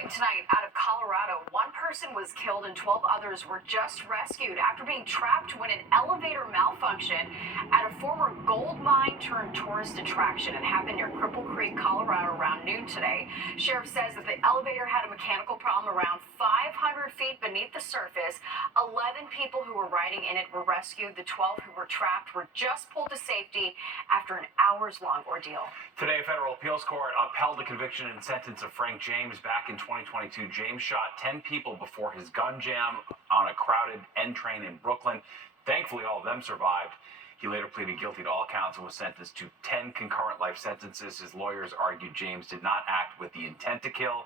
Unfolding tonight out of Colorado, one person was killed and 12 others were just rescued after being trapped when an elevator malfunctioned at a former gold mine turned tourist attraction. It happened near Cripple Creek, Colorado around noon today. Sheriff says that the elevator had a mechanical problem around 500 feet beneath the surface. 11 people who were riding in it were rescued. The 12 who were trapped were just pulled to safety after an hours-long ordeal. Today, a federal appeals court upheld the conviction and sentence of Frank James. Back in 2022, James shot 10 people before his gun jam on a crowded N train in Brooklyn. Thankfully, all of them survived. He later pleaded guilty to all counts and was sentenced to 10 concurrent life sentences. His lawyers argued James did not act with the intent to kill.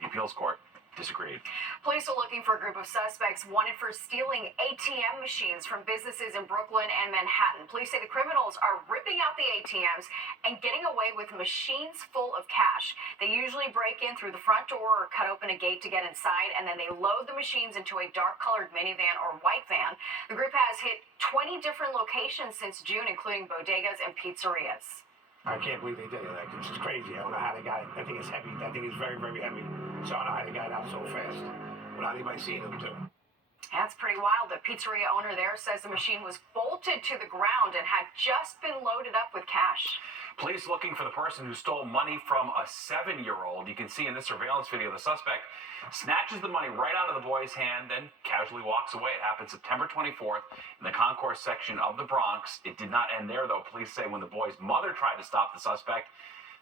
The appeals court disagreed. Police are looking for a group of suspects wanted for stealing ATM machines from businesses in Brooklyn and Manhattan. Police say the criminals are ripping out the ATMs and getting away with machines full of cash. They usually break in through the front door or cut open a gate to get inside, and then they load the machines into a dark-colored minivan or white van. The group has hit 20 different locations since June, including bodegas and pizzerias. I can't believe they did it. Like, it's just crazy. I don't know how they got it. I think it's heavy. I think it's very, very heavy. So I don't know how they got it out so fast without anybody seeing them, too. That's pretty wild. The pizzeria owner there says the machine was bolted to the ground and had just been loaded up with cash. Police looking for the person who stole money from a 7-year-old. You can see in this surveillance video the suspect snatches the money right out of the boy's hand, then casually walks away. It happened September 24th in the concourse section of the Bronx. It did not end there, though. Police say when the boy's mother tried to stop the suspect,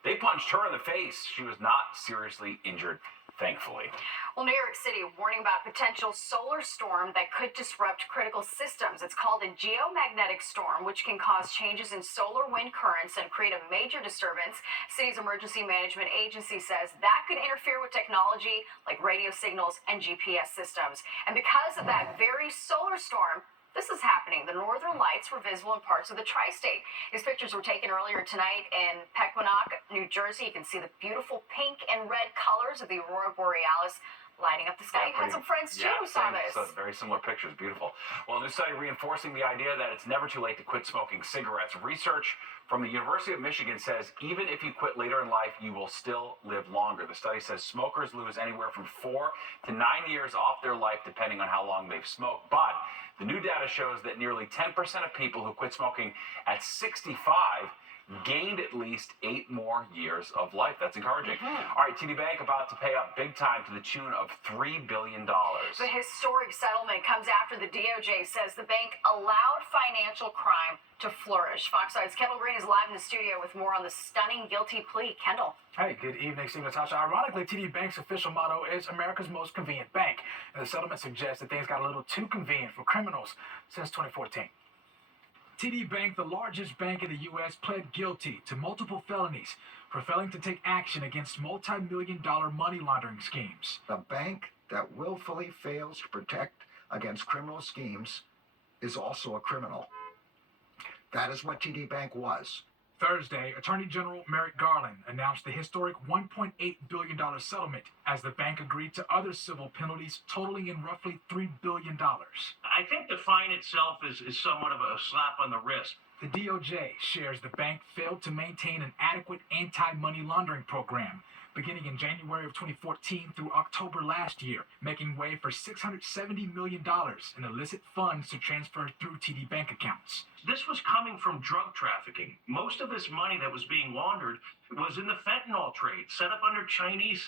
they punched her in the face. She was not seriously injured, thankfully. Well, New York City warning about potential solar storm that could disrupt critical systems. It's called a geomagnetic storm, which can cause changes in solar wind currents and create a major disturbance. City's emergency management agency says that could interfere with technology like radio signals and GPS systems. And because of that very solar storm, this is happening. The northern lights were visible in parts of the tri-state. These pictures were taken earlier tonight in Pequannock, New Jersey. You can see the beautiful pink and red colors of the Aurora Borealis lighting up the sky. You had some friends too who saw this. So very similar pictures. Beautiful. Well, a new study reinforcing the idea that it's never too late to quit smoking cigarettes. Research from the University of Michigan says even if you quit later in life, you will still live longer. The study says smokers lose anywhere from 4 to 9 years off their life depending on how long they've smoked. But the new data shows that nearly 10% of people who quit smoking at 65 gained at least 8 more years of life. That's encouraging. All right, TD Bank about to pay up big time to the tune of $3 billion. The historic settlement comes after the DOJ says the bank allowed financial crime to flourish. Fox 5's Kendall Green is live in the studio with more on the stunning guilty plea. Kendall. Hey, good evening, Steve Natasha. Ironically, TD Bank's official motto is America's most convenient bank. And the settlement suggests that things got a little too convenient for criminals since 2014. TD Bank, the largest bank in the U.S., pled guilty to multiple felonies for failing to take action against multi-million-dollar money laundering schemes. A bank that willfully fails to protect against criminal schemes is also a criminal. That is what TD Bank was. Thursday, Attorney General Merrick Garland announced the historic $1.8 billion settlement as the bank agreed to other civil penalties totaling in roughly $3 billion. I think the fine itself is somewhat of a slap on the wrist. The DOJ shares the bank failed to maintain an adequate anti-money laundering program beginning in January of 2014 through October last year, making way for $670 million in illicit funds to transfer through TD Bank accounts. This was coming from drug trafficking. Most of this money that was being laundered was in the fentanyl trade, set up under Chinese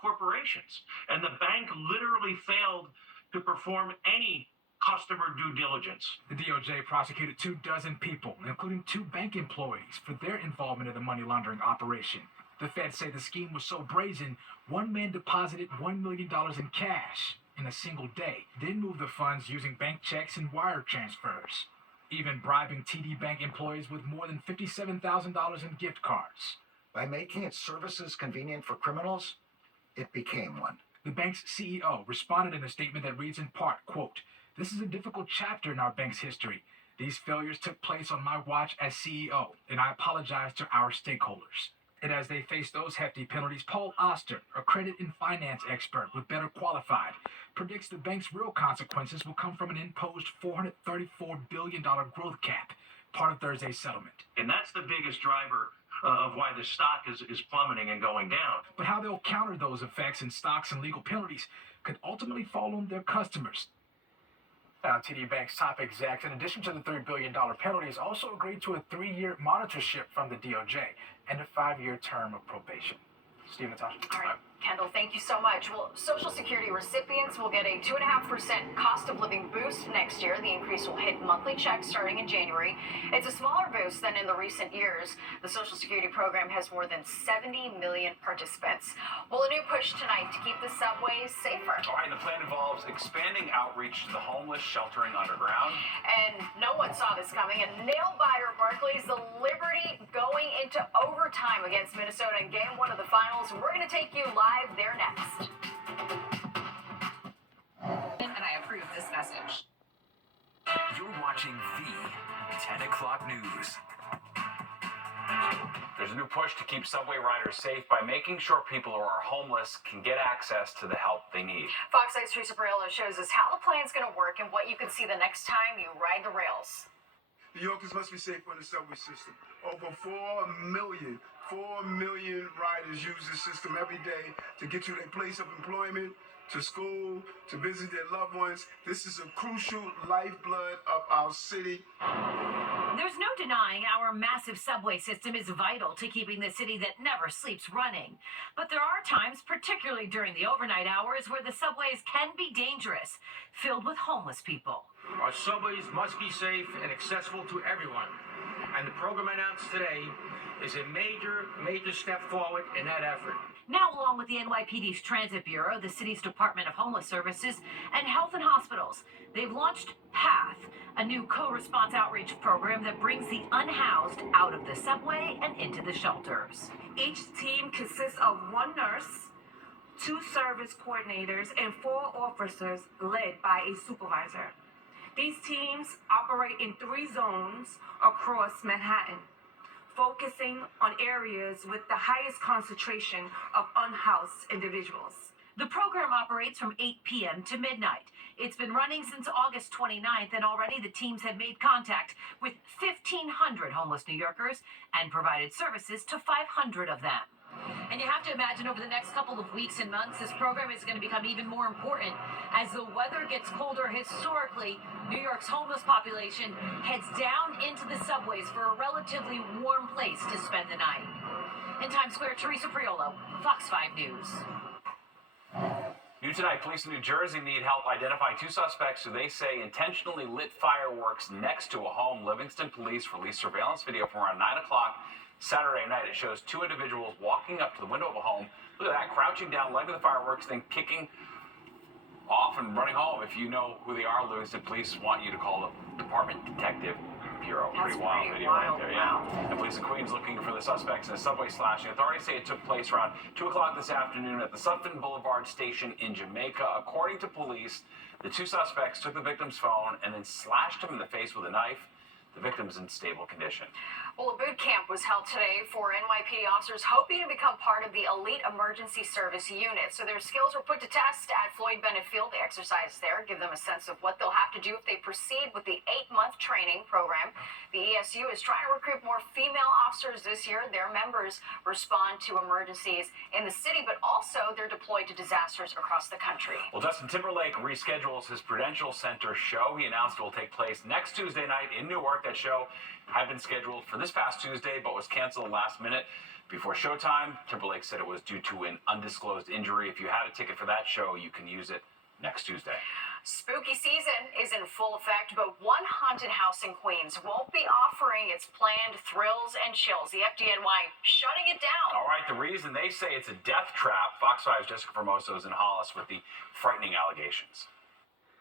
corporations. And the bank literally failed to perform any customer due diligence. The DOJ prosecuted 24 people, including 2 bank employees, for their involvement in the money laundering operation. The feds say the scheme was so brazen, one man deposited $1 million in cash in a single day, then moved the funds using bank checks and wire transfers, even bribing TD Bank employees with more than $57,000 in gift cards. By making its services convenient for criminals, it became one. The bank's CEO responded in a statement that reads in part, quote, "This is a difficult chapter in our bank's history. These failures took place on my watch as CEO, and I apologize to our stakeholders." And as they face those hefty penalties, Paul Oster, a credit and finance expert with Better Qualified, predicts the bank's real consequences will come from an imposed $434 billion growth cap, part of Thursday's settlement. And that's the biggest driver of why the stock is plummeting and going down. But how they'll counter those effects in stocks and legal penalties could ultimately fall on their customers. Now, TD Bank's top execs, in addition to the $3 billion penalties, also agreed to a 3-year monitorship from the DOJ and a 5-year term of probation. Steve, Natasha. All right, Kendall, thank you so much. Well, Social Security recipients will get a 2.5% cost of living boost next year. The increase will hit monthly checks starting in January. It's a smaller boost than in the recent years. The Social Security program has more than 70 million participants. Well, a new push tonight to keep the subways safer. All right, and the plan involves expanding outreach to the homeless, sheltering underground. And no one saw this coming. A nail-biter, Barclays, the Liberty going into overtime against Minnesota in Game 1 of the finals. We're going to take you live there next. And I approve this message. You're watching the 10 o'clock news. There's a new push to keep subway riders safe by making sure people who are homeless can get access to the help they need. Fox 8's Teresa Briello shows us how the plan's going to work and what you can see the next time you ride the rails. New Yorkers must be safe on the subway system. Over 4 million riders use this system every day to get to their place of employment, to school, to visit their loved ones. This is a crucial lifeblood of our city. There's no denying our massive subway system is vital to keeping the city that never sleeps running. But there are times, particularly during the overnight hours, where the subways can be dangerous, filled with homeless people. Our subways must be safe and accessible to everyone. And the program announced today is a major step forward in that effort. Now, along with the NYPD's Transit Bureau, the city's Department of Homeless Services, and Health and Hospitals, they've launched PATH, a new co-response outreach program that brings the unhoused out of the subway and into the shelters. Each team consists of 1 nurse, 2 service coordinators, and 4 officers led by a supervisor. These teams operate in 3 zones across Manhattan, focusing on areas with the highest concentration of unhoused individuals. The program operates from 8 p.m. to midnight. It's been running since August 29th, and already the teams have made contact with 1,500 homeless New Yorkers and provided services to 500 of them. And you have to imagine over the next couple of weeks and months, this program is going to become even more important as the weather gets colder. Historically, New York's homeless population heads down into the subways for a relatively warm place to spend the night. In Times Square, Teresa Priolo, Fox 5 News. New tonight, police in New Jersey need help identifying 2 suspects who they say intentionally lit fireworks next to a home. Livingston police released surveillance video from around 9 o'clock Saturday night. It shows 2 individuals walking up to the window of a home. Look at that, crouching down, lighting the fireworks, then kicking off and running home. If you know who they are, Livingston police want you to call the Department Detective Bureau. That's pretty wild video wild. right there, yeah. And police in Queens looking for the suspects in a subway slashing. Authorities say it took place around 2 o'clock this afternoon at the Sutphin Boulevard station in Jamaica. According to police, the 2 suspects took the victim's phone and then slashed him in the face with a knife. The victim's in stable condition. Well, a boot camp was held today for NYPD officers hoping to become part of the Elite Emergency Service Unit. So their skills were put to test at Floyd Bennett Field. They exercised there, give them a sense of what they'll have to do if they proceed with the 8-month training program. The ESU is trying to recruit more female officers this year. Their members respond to emergencies in the city, but also they're deployed to disasters across the country. Well, Justin Timberlake reschedules his Prudential Center show. He announced it will take place next Tuesday night in Newark. That show had been scheduled for this past Tuesday, but was canceled last minute before showtime. Timberlake said it was due to an undisclosed injury. If you had a ticket for that show, you can use it next Tuesday. Spooky season is in full effect, but one haunted house in Queens won't be offering its planned thrills and chills. The FDNY shutting it down. All right, the reason they say it's a death trap. Fox 5's Jessica Formoso is in Hollis with the frightening allegations.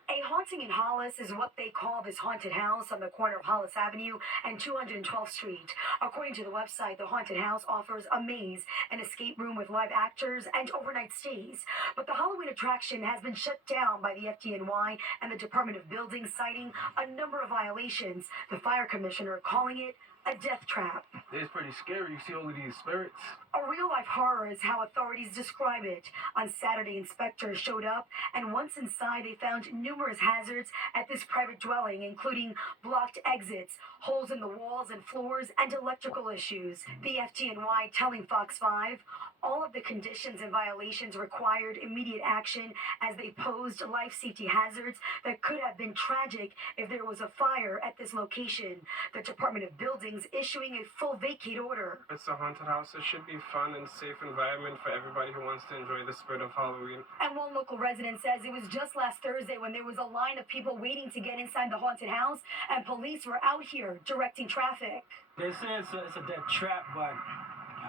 A haunting in Hollis is what they call this haunted house on the corner of Hollis Avenue and 212th Street. According to the website, the haunted house offers a maze, an escape room with live actors, and overnight stays. But the Halloween attraction has been shut down by the FDNY and the Department of Buildings, citing a number of violations. The fire commissioner calling it a death trap. It's pretty scary. You see all of these spirits. A real-life horror is how authorities describe it. On Saturday, inspectors showed up, and once inside, they found numerous hazards at this private dwelling, including blocked exits, holes in the walls and floors, and electrical issues. The FDNY telling Fox 5, all of the conditions and violations required immediate action as they posed life safety hazards that could have been tragic if there was a fire at this location. The Department of Buildings issuing a full vacate order. It's a haunted house. It should be fun and safe environment for everybody who wants to enjoy the spirit of Halloween. And one local resident says it was just last Thursday when there was a line of people waiting to get inside the haunted house, and police were out here directing traffic. They say it's a dead trap, but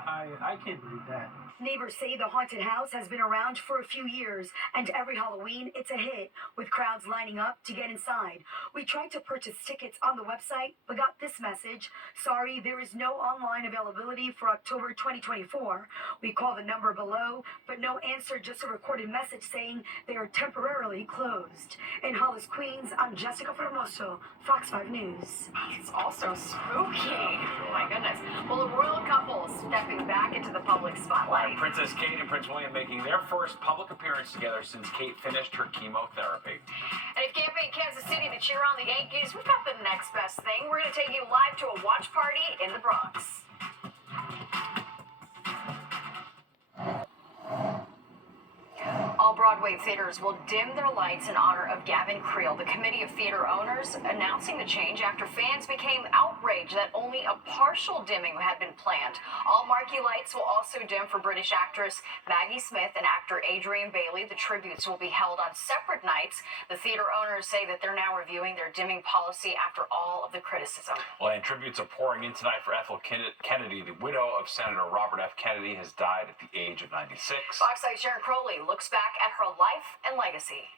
I can't believe that. Neighbors say the haunted house has been around for a few years, and every Halloween it's a hit, with crowds lining up to get inside. We tried to purchase tickets on the website, but got this message: sorry, there is no online availability for October 2024. We call the number below, but no answer, just a recorded message saying they are temporarily closed. In Hollis, Queens, I'm Jessica Formoso, Fox 5 News. It's also spooky. Oh my goodness. Well, the royal couple is stepping back into the public spotlight. Princess Kate and Prince William making their first public appearance together since Kate finished her chemotherapy. And if you can't be in Kansas City to cheer on the Yankees, we've got the next best thing. We're going to take you live to a watch party in the Bronx. All Broadway theaters will dim their lights in honor of Gavin Creel, the Committee of Theater Owners, announcing the change after fans became outraged that only a partial dimming had been planned. All marquee lights will also dim for British actress Maggie Smith and actor Adrian Bailey. The tributes will be held on separate nights. The theater owners say that they're now reviewing their dimming policy after all of the criticism. Well, and tributes are pouring in tonight for Ethel Kennedy. The widow of Senator Robert F. Kennedy has died at the age of 96. Fox 5's Sharon Crowley looks back at her life and legacy.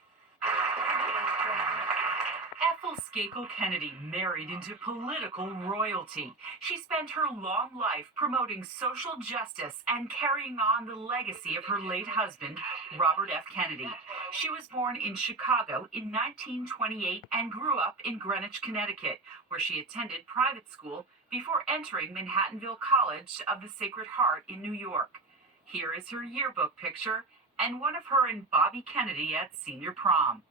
Ethel Skakel Kennedy married into political royalty. She spent her long life promoting social justice and carrying on the legacy of her late husband, Robert F. Kennedy. She was born in Chicago in 1928 and grew up in Greenwich, Connecticut, where she attended private school before entering Manhattanville College of the Sacred Heart in New York. Here is her yearbook picture and one of her and Bobby Kennedy at senior prom.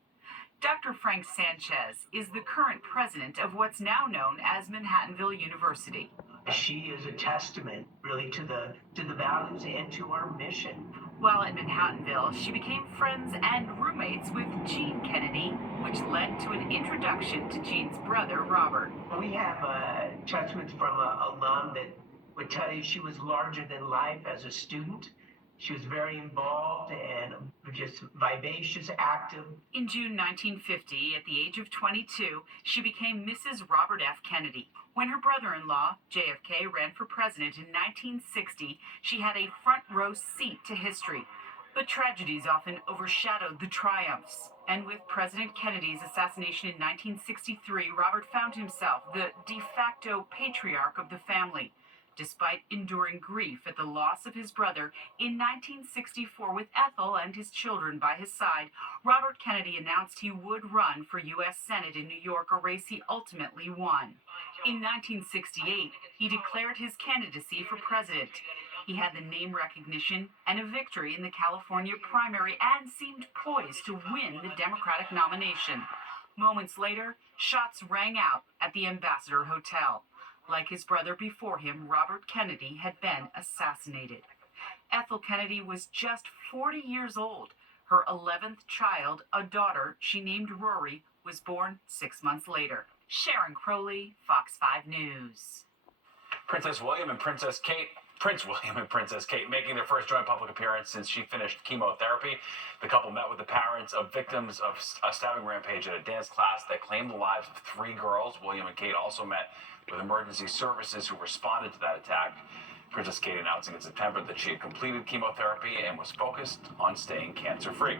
Dr. Frank Sanchez is the current president of what's now known as Manhattanville University. She is a testament, really, to the values and to our mission. While at Manhattanville, she became friends and roommates with Gene Kennedy, which led to an introduction to Gene's brother, Robert. We have judgments from an alum that would tell you she was larger than life as a student. She was very involved and just vivacious, active. In June 1950, at the age of 22, she became Mrs. Robert F. Kennedy. When her brother-in-law, JFK, ran for president in 1960, she had a front row seat to history. But tragedies often overshadowed the triumphs. And with President Kennedy's assassination in 1963, Robert found himself the de facto patriarch of the family. Despite enduring grief at the loss of his brother, in 1964, with Ethel and his children by his side, Robert Kennedy announced he would run for U.S. Senate in New York, a race he ultimately won. In 1968, he declared his candidacy for president. He had the name recognition and a victory in the California primary and seemed poised to win the Democratic nomination. Moments later, shots rang out at the Ambassador Hotel. Like his brother before him, Robert Kennedy had been assassinated. Ethel Kennedy was just 40 years old. Her 11th child, a daughter she named Rory, was born 6 months later. Sharon Crowley, Fox 5 News. Prince William and Princess Kate making their first joint public appearance since she finished chemotherapy. The couple met with the parents of victims of a stabbing rampage at a dance class that claimed the lives of 3 girls. William and Kate also met with emergency services who responded to that attack. Princess Kate announcing in September that she had completed chemotherapy and was focused on staying cancer-free.